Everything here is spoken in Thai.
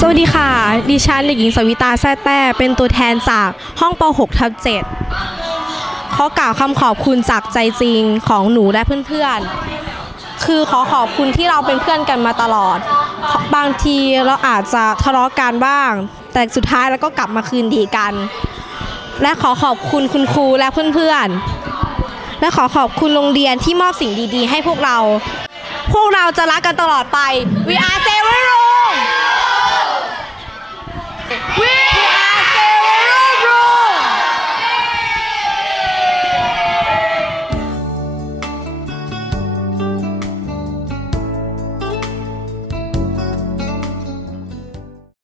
สวัสดีค่ะ ดิฉันเด็กหญิงสวิตาแซ่แต้เป็นตัวแทนจากห้องป .6 ทับ7ขอกล่าวคำขอบคุณจากใจจริงของหนูและเพื่อนๆ คือขอขอบคุณที่เราเป็นเพื่อนกันมาตลอด บางทีเราอาจจะทะเลาะกันบ้าง แต่สุดท้ายเราก็กลับมาคืนดีกัน และขอขอบคุณคุณครูและเพื่อนๆ และขอขอบคุณโรงเรียนที่มอบสิ่งดีๆ ให้พวกเรา พวกเราจะรักกันตลอดไป We are